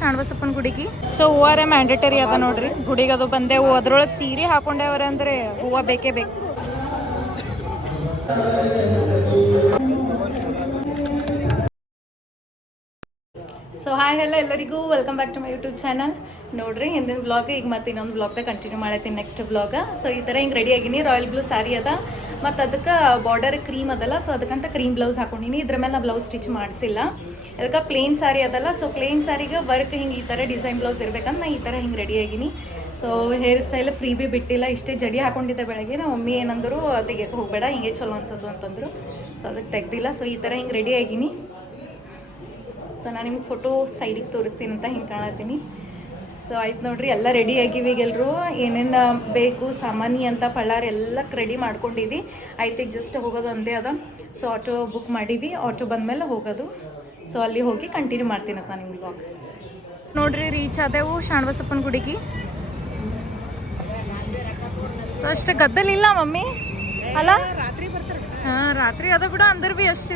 ಶಾಣಬಸಪ್ಪನ ಗುಡಿಗೆ? So ಹೂವಾರ mandatory ಅದ ನೋಡ್ರಿ. ಗುಡಿಗೆ ಅದು ಬಂದೆವು ಅದ್ರೊಳಗೆ ಸೀರೆ ಹಾಕೊಂಡೇವ್ರ ಅಂದ್ರೆ ಹೂವ ಬೇಕೇ ಬೇಕು. ಸೊ ಹಾಯ್ ಹಲೋ ಎಲ್ಲರಿಗೂ. Welcome back to my YouTube channel ನೋಡ್ರಿ, ಹಿಂದಿನ ಬ್ಲಾಗ್ ಈಗ ಮತ್ತೆ ಇನ್ನೊಂದು ಬ್ಲಾಗ್ದಾಗ ಕಂಟಿನ್ಯೂ ಮಾಡತ್ತೀನಿ ನೆಕ್ಸ್ಟ್ ಬ್ಲಾಗ ಸೊ ಈ ಥರ ಹಿಂಗೆ ರೆಡಿ ಆಗಿನಿ. ರಾಯಲ್ ಬ್ಲೂ ಸ್ಯಾರಿ ಅದ. ಮತ್ತು ಅದಕ್ಕೆ ಬಾರ್ಡರ್ ಕ್ರೀಮ್ ಅದಲ್ಲ ಸೊ ಅದಕ್ಕಂತ ಕ್ರೀಮ್ ಬ್ಲೌಸ್ ಹಾಕೊಂಡಿನಿ. ಇದ್ರ ಮೇಲೆ ನಾ ಬ್ಲೌಸ್ ಸ್ಟಿಚ್ ಮಾಡಿಸಿಲ್ಲ. ಅದಕ್ಕೆ ಪ್ಲೇನ್ ಸ್ಯಾರಿ ಅದಲ್ಲ ಸೊ ಪ್ಲೇನ್ ಸ್ಯಾರಿಗೆ ವರ್ಕ್ ಹಿಂಗೆ ಈ ಥರ ಡಿಸೈನ್ ಬ್ಲೌಸ್ ಇರ್ಬೇಕಂತ ನಾ ಈ ಥರ ಹಿಂಗೆ ರೆಡಿ ಆಗಿನಿ. ಸೊ ಹೇರ್ ಸ್ಟೈಲ್ ಫ್ರೀ ಬಿ ಬಿಟ್ಟಿಲ್ಲ, ಇಷ್ಟೇ ಜಡಿ ಹಾಕೊಂಡಿದ್ದೆ ಬೆಳಗ್ಗೆ. ನಮ್ಮ ಮಮ್ಮಿ ಏನಂದರು ತೆಗಿಯಕ್ಕೆ ಹೋಗಬೇಡ, ಹಿಂಗೆ ಚಲೋ ಅನ್ಸೋದು ಅಂತಂದ್ರು. ಸೊ ಅದಕ್ಕೆ ತೆಗ್ದಿಲ್ಲ ಸೊ ಈ ಥರ ಹಿಂಗೆ ರೆಡಿ ಆಗಿನಿ. ಸೊ ನಾನು ನಿಮ್ಗೆ ಫೋಟೋ ಸೈಡಿಗೆ ತೋರಿಸ್ತೀನಿ ಅಂತ ಹಿಂಗೆ ಕಾಣತ್ತೀನಿ. ಸೊ ಆಯ್ತು ನೋಡ್ರಿ, ಎಲ್ಲ ರೆಡಿ ಆಗಿವಿ ಈಗ ಎಲ್ಲರೂ ಏನೇನು ಬೇಕು, ಸಾಮಾನಿ, ಅಂತ ಪಳ್ಳಾರ ಎಲ್ಲ ರೆಡಿ ಮಾಡ್ಕೊಂಡಿವಿ. ಆಯ್ತು ಈಗ ಜಸ್ಟ್ ಹೋಗೋದು ಒಂದೇ ಅದ. ಸೊ ಆಟೋ ಬುಕ್ ಮಾಡೀವಿ. ಆಟೋ ಬಂದ ಮೇಲೆ ಹೋಗೋದು. ಸೊ ಅಲ್ಲಿ ಹೋಗಿ ಕಂಟಿನ್ಯೂ ಮಾಡ್ತೀನಿ ಅಂತ ನಾನು ನಿಮ್ಗೆ ಬ್ಲಾಗ್ ನೋಡ್ರಿ ರೀಚ್ ಆದೆವು ಶಾಣಬಸಪ್ಪನ ಗುಡಿಗೆ. ಸೊ ಅಷ್ಟು ಗದ್ದಲಿಲ್ಲ ಮಮ್ಮಿ. ಅಲ್ಲ? ಹಾಂ, ರಾತ್ರಿ ಅದ ಬಿಡ, ಅಂದ್ರೆ ಭೀ ಅಷ್ಟು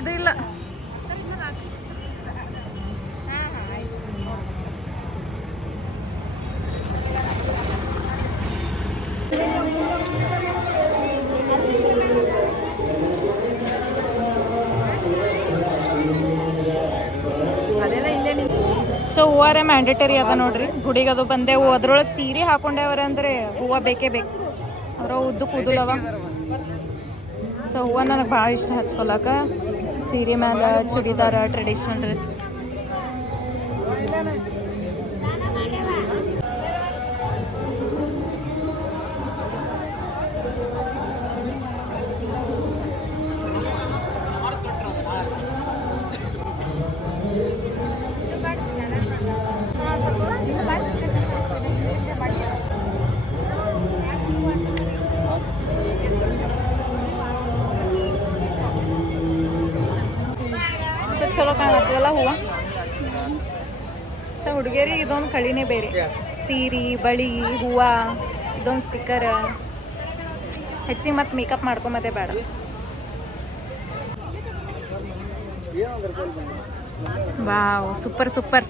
ಹೂವಾರ ಮ್ಯಾಂಡೇಟರಿ ಅದ ನೋಡ್ರಿ. ಗುಡಿಗೆ ಅದು ಬಂದೆವು ಅದ್ರೊಳಗೆ ಸೀರೆ ಹಾಕೊಂಡೇವ್ರ ಅಂದ್ರೆ ಹೂವ ಬೇಕೇ ಬೇಕು. ಅದ್ರ ಉದ್ದು ಕೂದಲವ ಸೊ ಹೂವ ನನಗೆ ಭಾಳ ಇಷ್ಟ ಹಚ್ಕೊಳಕ ಸೀರೆ ಮ್ಯಾಲ ಚೂಡಿದಾರ ಟ್ರೆಡಿಷನಲ್ ಡ್ರೆಸ್ ಚಲೋ ಕಾಣತ್ತದಲ್ಲ ಹೂವ? ಸೊ, ಹುಡುಗಿಯರಿಗೆ ಇದೊಂದು ಕಳಿನೇ ಬೇರೆ. ಸೀರೆ, ಬಳಿ, ಹೂವ, ಇದೊಂದು ಸ್ಟಿಕ್ಕರ್ ಹೆಚ್ಚಿಗೆ ಮತ್ತೆ ಮೇಕಪ್ ಮಾಡ್ಕೊಂಬತ್ತೆ ಬೇಡ. ವಾವ್ ಸೂಪರ್ ಸೂಪರ್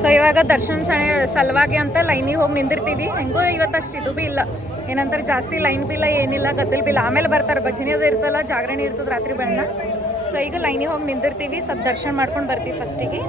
ಸೊ ಇವಾಗ ದರ್ಶನ್ ಸಲುವಾಗಿ ಅಂತ ಲೈನಿಗೆ ಹೋಗಿ ನಿಂದಿರ್ತೀವಿ. ಹೆಂಗೂ ಇವತ್ತು ಅಷ್ಟು ಇದು ಬಿ ಇಲ್ಲ. ಏನಂತಾರೆ, ಜಾಸ್ತಿ ಲೈನ್ ಬಿ ಇಲ್ಲ ಏನಿಲ್ಲ, ಗದ್ದಲ್ ಬಿ ಇಲ್ಲ ಆಮೇಲೆ ಬರ್ತಾರೆ, ಭಜನೆ ಅದು ಇರ್ತಲ್ಲ, ಜಾಗರಣೆ ಇರ್ತದೆ ರಾತ್ರಿ ಬೆಳನ ಸೊ ಈಗ ಲೈನಿಗೆ ಹೋಗಿ ನಿಂದಿರ್ತೀವಿ. ಸ್ವಲ್ಪ ದರ್ಶನ ಮಾಡ್ಕೊಂಡು ಬರ್ತೀವಿ ಫಸ್ಟಿಗೆ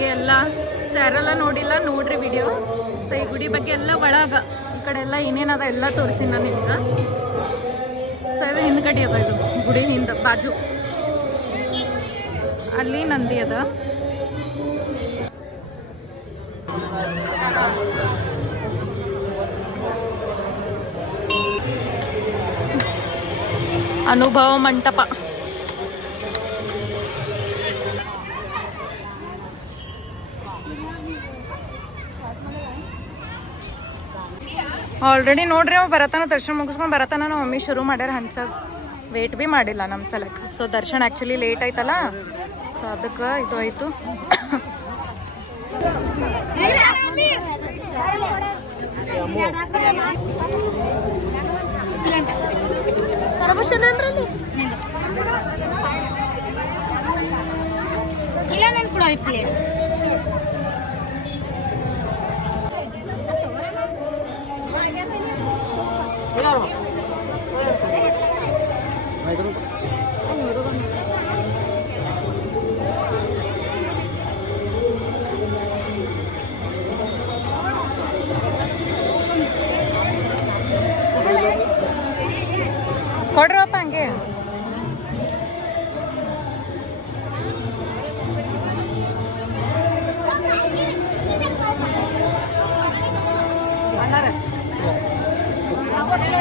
ಬಗ್ಗೆ ಎಲ್ಲ ಸೊ ನೋಡಿಲ್ಲ, ನೋಡ್ರಿ ವಿಡಿಯೋ ಸೊ ಈ ಗುಡಿ ಬಗ್ಗೆ ಎಲ್ಲ ಒಳಗ, ಈ ಕಡೆ ಎಲ್ಲ ಏನೇನದ ಎಲ್ಲ ತೋರಿಸಿನ ನಿಮ್ಗೆ. ಸೊ ಇದು ಹಿಂದ್ಗಡೆ ಅದ ಇದು, ಗುಡಿ ಹಿಂದ ಬಾಜು. ಅಲ್ಲಿ ನಂದಿ ಅದ. ಅನುಭವ ಮಂಟಪ. ಆಲ್ರೆಡಿ ನೋಡ್ರಿ ಅವ್ ಬರತಾನ ದರ್ಶನ ಮುಗಿಸ್ಕೊಂಡು ಬರತಾನ ನಮ್ಮ ಮಮ್ಮಿ ಶುರು ಮಾಡ್ಯಾರ. ಹಂಚ ವೇಟ್ ಬಿ ಮಾಡಿಲ್ಲ ನಮ್ಮ ಸಲಕ್ಕೆ ಸೊ ದರ್ಶನ ಆ್ಯಕ್ಚುಲಿ ಲೇಟ್ ಆಯ್ತಲ್ಲ? ಸೊ ಅದಕ್ಕೆ ಇದು ಆಯಿತು. ಇಲ್ಲ ನಾನು ಕೂಡ 그냥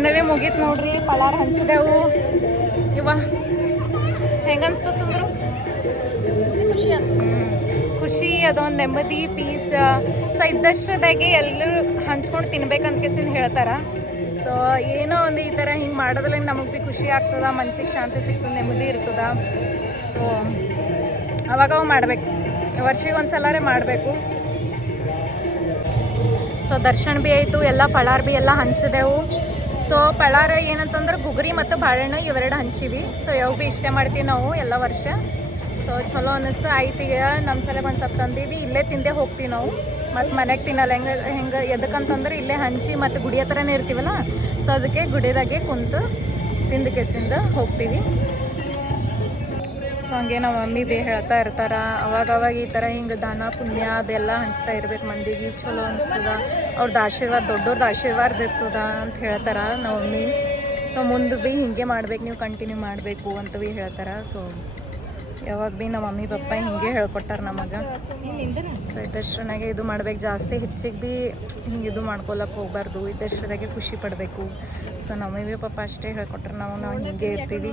ಫೈನಲಿ ಮುಗೀತು ನೋಡ್ರಿ ಪಳಾರ್ ಹಂಚಿದೆವು. ಇವ ಹೆಂಗನ್ಸ್ತು ಸುಂದ್ರು? ಖುಷಿ ಖುಷಿ ಅದೊಂದು ನೆಮ್ಮದಿ ಪೀಸ್ ಸೊ ಇದ್ದಷ್ಟದಾಗೆ ಎಲ್ಲರೂ ಹಂಚ್ಕೊಂಡು ತಿನ್ಬೇಕಂತ ಕೇಸಿಂದ ಹೇಳ್ತಾರ. ಸೊ ಏನೋ ಒಂದು ಈ ಥರ ಹಿಂಗೆ ಮಾಡೋದ್ರಿಂದ ನಮಗೆ ಭೀ ಖುಷಿ ಆಗ್ತದ ಮನ್ಸಿಗೆ ಶಾಂತಿ ಸಿಗ್ತದೆ ನೆಮ್ಮದಿ ಇರ್ತದ. ಸೊ ಅವಾಗ ಅವು ಮಾಡಬೇಕು. ವರ್ಷಿಗೆ ಒಂದು ಸಲರೇ ಮಾಡಬೇಕು. ಸೊ ದರ್ಶನ್ ಭೀ ಆಯಿತು ಎಲ್ಲ ಪಳಾರ್ ಭೀ ಎಲ್ಲ ಹಂಚಿದೆವು. ಸೊ ಪಳಾರ ಏನಂತಂದ್ರೆ ಗುಗ್ರಿ ಮತ್ತು ಬಾಳೆಹಣ್ಣು ಇವೆರಡು ಹಂಚೀವಿ. ಸೊ ಯಾವ ಭೀ ಇಷ್ಟೇ ಮಾಡ್ತೀವಿ ನಾವು ಎಲ್ಲ ವರ್ಷ. ಸೊ ಚಲೋ ಅನ್ನಿಸ್ತು ಆಯ್ತು ಈಗ ನಮ್ಮ ಸಲ ಒಂದು ಸ್ವಲ್ಪ ತಂದೀವಿ ಇಲ್ಲೇ ತಿಂದೇ ಹೋಗ್ತೀವಿ ನಾವು. ಮತ್ತು ಮನೆಗೆ ತಿನ್ನಲ್ಲ. ಹೆಂಗೆ ಹೆಂಗೆ, ಎದಕ್ಕಂತಂದ್ರೆ ಇಲ್ಲೇ ಹಂಚಿ ಮತ್ತು ಗುಡಿ ಹತ್ರನೇ ಇರ್ತೀವಲ್ಲ? ಸೊ ಅದಕ್ಕೆ ಗುಡಿದಾಗೆ ಕುಂತು ತಿಂದ ಕೆಸಿಂದ ಹೋಗ್ತೀವಿ. ಸೊ ಹಂಗೆ ನಮ್ಮ ಮಮ್ಮಿ ಬೇ ಹೇಳ್ತಾ ಇರ್ತಾರ. ಅವಾಗ ಅವಾಗ ಈ ಥರ ಹಿಂಗೆ ದಾನ, ಪುಣ್ಯ ಅದೆಲ್ಲ ಹಂಚ್ತಾ ಇರ್ಬೇಕು ಮಂದಿಗೆ. ಚಲೋ ಅನಿಸ್ತದ. ಅವ್ರದ್ದು ಆಶೀರ್ವಾದ ದೊಡ್ಡವ್ರದ್ದು ಆಶೀರ್ವಾದ ಇರ್ತದ ಅಂತ ಹೇಳ್ತಾರ ನಮ್ಮ ಮಮ್ಮಿ. ಸೊ ಮುಂದೆ ಭೀ ಹಿಂಗೆ ಮಾಡ್ಬೇಕು, ನೀವು ಕಂಟಿನ್ಯೂ ಮಾಡಬೇಕು ಅಂತ ಭೀ ಹೇಳ್ತಾರ. ಸೊ ಯಾವಾಗ ಭೀ ನಮ್ಮ ಮಮ್ಮಿ, ಪಪ್ಪ ಹಿಂಗೆ ಹೇಳ್ಕೊಟ್ಟಾರ ನಮಗೆ. ಸೊ ಇದ್ದಷ್ಟನಾಗೆ ಇದು ಮಾಡ್ಬೇಕು ಜಾಸ್ತಿ, ಹೆಚ್ಚಿಗೆ ಭೀ ಹಿಂಗೆ ಇದು ಮಾಡ್ಕೊಳಕ್ಕೆ ಹೋಗ್ಬಾರ್ದು ಇದ್ದಷ್ಟರಾಗೆ ಖುಷಿ ಪಡಬೇಕು. ಸೊ ನಮ್ಮ ಮಮ್ಮಿ, ಪಪ್ಪ ಅಷ್ಟೇ ಹೇಳ್ಕೊಟ್ರೆ, ನಾವು ನಾವು ಹಿಂಗೆ ಇರ್ತೀವಿ.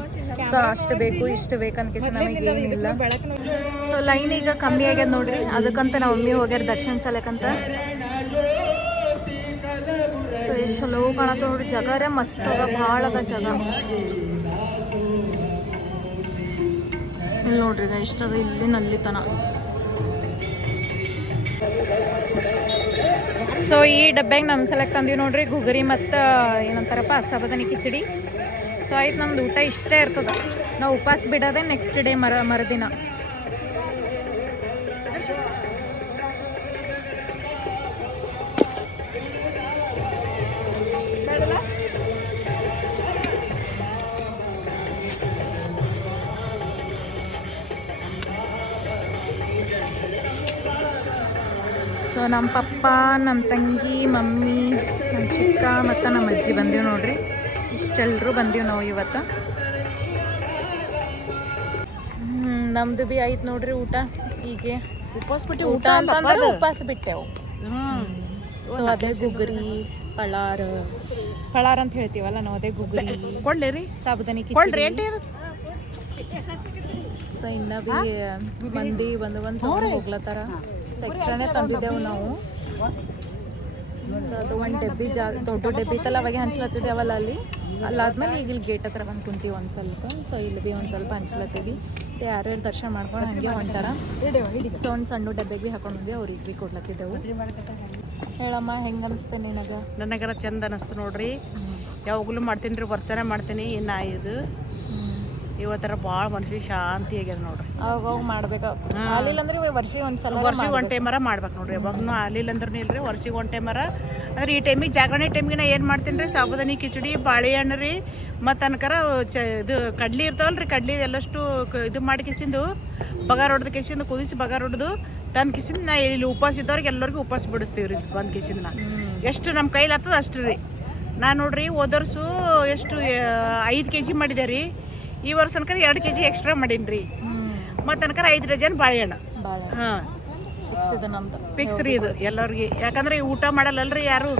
ಸೊ ಅಷ್ಟು ಬೇಕು, ಇಷ್ಟು ಬೇಕಂತ ನಮಗೆ ಏನಿಲ್ಲ ಸೊ ಲೈನ್ ಈಗ ಕಮ್ಮಿ ಆಗ್ಯದ ನೋಡ್ರಿ, ಅದಕ್ಕಂತ ನಮ್ಮ ಮಮ್ಮಿ ಹೋಗ್ಯಾರ ದರ್ಶನ ಸಲಕಂತ. ಸೊ ಎಷ್ಟು ಚಲೋ ಕಾಣತ್ತ ನೋಡ್ರಿ, ಜಗರೇ ಮಸ್ತ್ ಅದ, ಭಾಳ ಅದ ಜಾಗ. ಇಲ್ಲಿ ನೋಡ್ರಿ, ಇದು ಎಷ್ಟದ? ಇಲ್ಲಿ ನಲ್ಲಿ ತನ. ಸೊ ಈ ಡಬ್ಬ್ಯಾಗ ನಮ್ಮ ಸಲಕ್ ತಂದೀವಿ ನೋಡ್ರಿ ಗುಗರಿ ಮತ್ತು ಏನಂತಾರಪ್ಪ ಸಬದನಿ ಕಿಚಡಿ. ಸೊ ಆಯ್ತು, ನಮ್ದು ಊಟ ಇಷ್ಟೇ ಇರ್ತದೆ. ನಾವು ಉಪವಾಸ ಬಿಡೋದೇ ನೆಕ್ಸ್ಟ್ ಡೇ ಮರ, ಮರುದಿನ. ನಮ್ಮ ಪಪ್ಪ ನಮ್ಮ ತಂಗಿ ಮಮ್ಮಿ ನಮ್ಮ ಚಿಕ್ಕ ಮತ್ತು ನಮ್ಮ ಅಜ್ಜಿ ಬಂದೀವಿ ನೋಡ್ರಿ. ಇಷ್ಟೆಲ್ಲರೂ ಬಂದೀವಿ ನಾವು ಇವತ್ತು. ನಮ್ದು ಬಿ ಆಯ್ತು ನೋಡ್ರಿ ಊಟ. ಹೀಗೆ ಉಪವಾಸ ಬಿಟ್ಟು ಊಟ ಅಂತಂದ್ರೆ ಉಪವಾಸ ಬಿಟ್ಟೆವು. ಸೊ ಅದೇ ಗುಗ್ರಿ ಪಳಾರ. ಪಳಾರ ಅಂತ ಹೇಳ್ತೀವಲ್ಲ ನಾವು ಅದೇ ಗುಗ್ರಿ. ಕೊಡ್ಲಿ ರೀ. ಸಾಬುದಾನಿ ಸೊ ಇನ್ನ ಬಿ ಮಂದಿ ಬಂದು ಬಂದು ಹೋಗ್ಲತ್ತಾರ. ಸೊ ಎಕ್ಸ್ಟ್ರಾನೇ ತಂದಿದ್ದೆವು ನಾವು ಅದು ಒಂದು ಡಬ್ಬಿ ಜಾ ದೊಡ್ಡ ಡಬ್ಬಿ ಇತ್ತಲ್ಲ, ಅವಾಗೆ ಹಂಚ್ಲತ್ತಿದ್ದೇವಲ್ಲ ಅಲ್ಲಿ ಅಲ್ಲಾದ್ಮೇಲೆ ಈಗ ಇಲ್ಲಿ ಗೇಟ್ ಹತ್ರ ಬಂದು ಕುಂತೀವಿ ಒಂದು ಸ್ವಲ್ಪ. ಸೊ ಇಲ್ಲಿ ಭೀ ಒಂದು ಸ್ವಲ್ಪ ಹಂಚ್ಲತ್ತೀವಿ. ಸೊ ಯಾರ್ಯಾರು ದರ್ಶನ ಮಾಡ್ಕೊಂಡು ಹಂಗೆ ಹೊಂಟಾರ. ಸೊ ಒಂದು ಸಣ್ಣ ಡಬ್ಬಿಗೆ ಬಿ ಹಾಕೊಂಡು ಬಂದ್ವಿ, ಅವ್ರಿಗೆ ಭೀ ಕೊಡ್ಲತ್ತಿದ್ದೆವು. ಹೇಳಮ್ಮ, ಹೆಂಗೆ ಅನಿಸ್ತೆ ನಿನಗೆ? ನನಗರ ಚಂದ ಅನಿಸ್ತು ನೋಡ್ರಿ. ಯಾವಾಗಲೂ ಮಾಡ್ತೀನಿ ರೀ ವರ್ಚನೆ ಮಾಡ್ತೀನಿ. ಇನ್ನು ಇದು ಇವತ್ತರ ಭಾಳ ಮನುಷ್ಯ ಶಾಂತಿ ಆಗ್ಯದ ನೋಡ್ರಿ. ಅವಾಗ ಮಾಡ್ಬೇಕು. ಆಗ್ಲಿಲ್ಲ ಅಂದ್ರೆ ವರ್ಷಿಗೆ ಒನ್ ಟೈಮರ ಮಾಡ್ಬೇಕು ನೋಡ್ರಿ. ಯಾವಾಗೂ ಆಗ್ಲಿಲ್ಲ ಅಂದ್ರೆ ಇಲ್ರಿ ವರ್ಷಿಗೆ ಒನ್ ಟೈಮರ. ಅಂದ್ರೆ ಈ ಟೈಮಿಗೆ ಜಾಗರಣೆ ಟೈಮಿಗೆ ನಾ ಏನು ಮಾಡ್ತೀನಿ ರೀ ಸಾಬುದಾನಿ ಕಿಚಡಿ ಬಾಳೆಹಣ್ಣು ರೀ ಮತ್ತು ಅನ್ಕರ ಚ ಇದು ಕಡ್ಲಿ ಇರ್ತಾವಲ್ಲ ರೀ ಕಡ್ಲಿ ಎಲ್ಲಷ್ಟು ಕ- ಇದು ಮಾಡಿ ಕಿಸಿಂದು ಬಗಾರ ಹೊಡೆದು ಕಿಸಿಂದು ಕುದಿಸಿ ಬಗಾರ ಹೊಡೆದು ತಂದು ಕಿಸಿಂದ ನಾ ಇಲ್ಲಿ ಉಪವಾಸ ಇದ್ದವ್ರಿಗೆ ಎಲ್ಲರಿಗೂ ಉಪವಾಸ ಬಿಡಿಸ್ತೀವಿ ರೀ ಬಂದು ಕಿಸಿಂದ ನಾ ಎಷ್ಟು ನಮ್ಮ ಕೈಲಿ ಆಗ್ತದ ಅಷ್ಟು ರೀ. ನಾನು ನೋಡ್ರಿ ಓದರ್ಸು ಎಷ್ಟು ಐದು ಕೆ ಜಿ ಮಾಡಿದೆ ರೀ. ಈ ವರ್ಷ ಅನ್ಕರ ಎರಡು ಕೆ ಜಿ ಎಕ್ಸ್ಟ್ರಾ ಮಾಡೀನಿ ರೀ ಮತ್ತು ಅನ್ಕರ ಐದು ಡಜನ್ ಬಾಳೆಹಣ್ಣು. ಹಾಂ. ಫಿಕ್ಸ್ ರೀ ಇದು ಎಲ್ಲರಿಗೆ. ಯಾಕಂದ್ರೆ ಈ ಊಟ ಮಾಡಲ್ಲಲ್ರಿ ಯಾರು?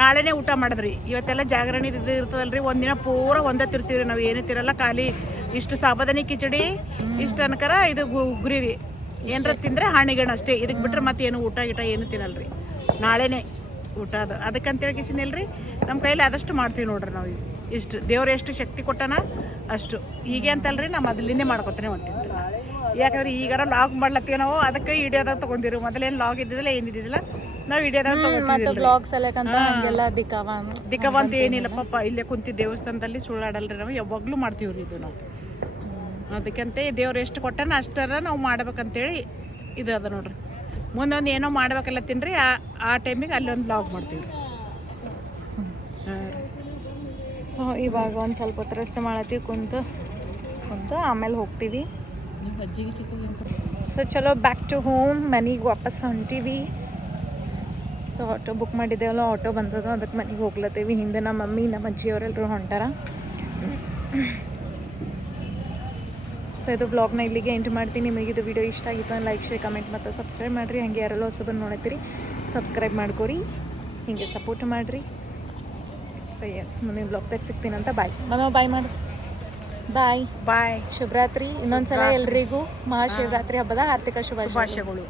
ನಾಳೆನೇ ಊಟ ಮಾಡಿದ್ರಿ. ಇವತ್ತೆಲ್ಲ ಜಾಗರಣೆ ಇದು ಇರ್ತದಲ್ರಿ. ಒಂದಿನ ಪೂರ ಒಂದೇ ತಿರ್ತೀವಿ ನಾವು. ಏನೇ ತಿರಲ್ಲ ಖಾಲಿ. ಇಷ್ಟು ಸಾಬದಾನಿ ಕಿಚಡಿ ಇಷ್ಟು ಅನ್ಕರ ಇದು ಗುರಿ ರೀ. ಏನಾರ ತಿಂದ್ರೆ ಹಾಣಿಗಣ ಅಷ್ಟೇ. ಇದಕ್ಕೆ ಬಿಟ್ರೆ ಮತ್ತೆ ಏನು ಊಟ ಗೀಟ ಏನು ತಿನ್ನಲ್ರಿ. ನಾಳೆನೇ ಊಟ ಅದು. ಅದಕ್ಕಂತೇಳಿ ಕಿಸಿನಿಲ್ರಿ ನಮ್ಮ ಕೈಲಿ ಆದಷ್ಟು ಮಾಡ್ತೀವಿ ನೋಡ್ರಿ ನಾವು ಇಷ್ಟು ದೇವ್ರು ಎಷ್ಟು ಶಕ್ತಿ ಕೊಟ್ಟನ ಅಷ್ಟು. ಹೀಗೆ ಅಂತಲ್ರಿ ನಾ ಮೊದಲಿಂದೇ ಮಾಡ್ಕೊತಾನೆ ಹೊಂಟಿದ್ರಿ ಯಾಕಂದ್ರೆ ಈಗಾರ ಲಾಗ್ ಮಾಡ್ಲತ್ತೀವಿ ನಾವು ಅದಕ್ಕೆ ವಿಡಿಯೋದಾಗ ತೊಗೊಂಡಿರು. ಮೊದಲೇನು ಲಾಗ್ ಇದ್ದಿದ್ದಿಲ್ಲ ಏನಿದ್ದಿಲ್ಲ ನಾವು ವಿಡಿಯೋದಾಗ ಮತ್ತೆ ದಿಕ್ಕವ ದಿಕ್ಕವಂತ ಏನಿಲ್ಲ ಪಾಪ ಇಲ್ಲೇ ಕುಂತಿ ದೇವಸ್ಥಾನದಲ್ಲಿ ಸುಳ್ಳಾಡಲ್ರಿ ನಾವು ಯಾವಾಗಲೂ ರೀ ಇದು ನಾವು. ಅದಕ್ಕಂತೆ ದೇವ್ರು ಎಷ್ಟು ಕೊಟ್ಟನ ಅಷ್ಟರ ನಾವು ಮಾಡ್ಬೇಕಂತೇಳಿ ಇದು ಅದ ನೋಡ್ರಿ. ಮುಂದೊಂದು ಏನೋ ಮಾಡ್ಬೇಕಲ್ಲ ತಿನ್ರಿ ಆ ಆ ಟೈಮಿಗೆ ಅಲ್ಲಿ ಒಂದು ಬ್ಲಾಗ್ ಮಾಡ್ತೀವಿ ರೀ ಸೊ ಇವಾಗ ಒಂದು ಸ್ವಲ್ಪ ಹೊತ್ತು ರೆಸ್ಟ್ ಮಾಡತ್ತೀವಿ ಕುಂತು ಕುಂತು ಆಮೇಲೆ ಹೋಗ್ತೀವಿ. ಸೊ ಚಲೋ ಬ್ಯಾಕ್ ಟು ಹೋಮ್ ಮನೆಗೆ ವಾಪಸ್ ಹೊಂಟೀವಿ. ಸೊ ಆಟೋ ಬುಕ್ ಮಾಡಿದ್ದೇವಲ್ಲ ಆಟೋ ಬಂದದ ಅದಕ್ಕೆ ಮನೆಗೆ ಹೋಗ್ಲತ್ತೀವಿ. ಹಿಂದೆ ನಮ್ಮ ಮಮ್ಮಿ ನಮ್ಮ ಅಜ್ಜಿಯವರೆಲ್ಲರೂ ಹೊಂಟಾರ. ಸೊ ಇದು ಬ್ಲಾಗ್ನ ಇಲ್ಲಿಗೆ ಎಂಟು ಮಾಡ್ತೀನಿ. ನಿಮಗೆ ಇದು ವಿಡಿಯೋ ಇಷ್ಟ ಆಗಿತ್ತು ಲೈಕ್ ಶೇರ್ ಕಮೆಂಟ್ ಮತ್ತು ಸಬ್ಸ್ಕ್ರೈಬ್ ಮಾಡಿರಿ. ಹಾಗೆ ಯಾರೆಲ್ಲ ಬಂದು ನೋಡತ್ತೀರಿ ಸಬ್ಸ್ಕ್ರೈಬ್ ಮಾಡ್ಕೊರಿ. ಹಿಂಗೆ ಸಪೋರ್ಟ್ ಮಾಡಿರಿ. ಸೊ ಎಸ್ ಮುಂದಿನ ಸಿಗ್ತೀನಿ ಅಂತ ಬಾಯ್ ಮಮ್ಮ ಬಾಯ್ ಮಾಡಿ. ಬಾಯ್ ಬಾಯ್ ಶುಭರಾತ್ರಿ. ಇನ್ನೊಂದ್ಸಲ ಎಲ್ರಿಗೂ ಮಹಾಶಿವರಾತ್ರಿ ಹಬ್ಬದ ಆರ್ಥಿಕ ಶುಭಾಶಯ ಶುಭಾಶಯಗಳು.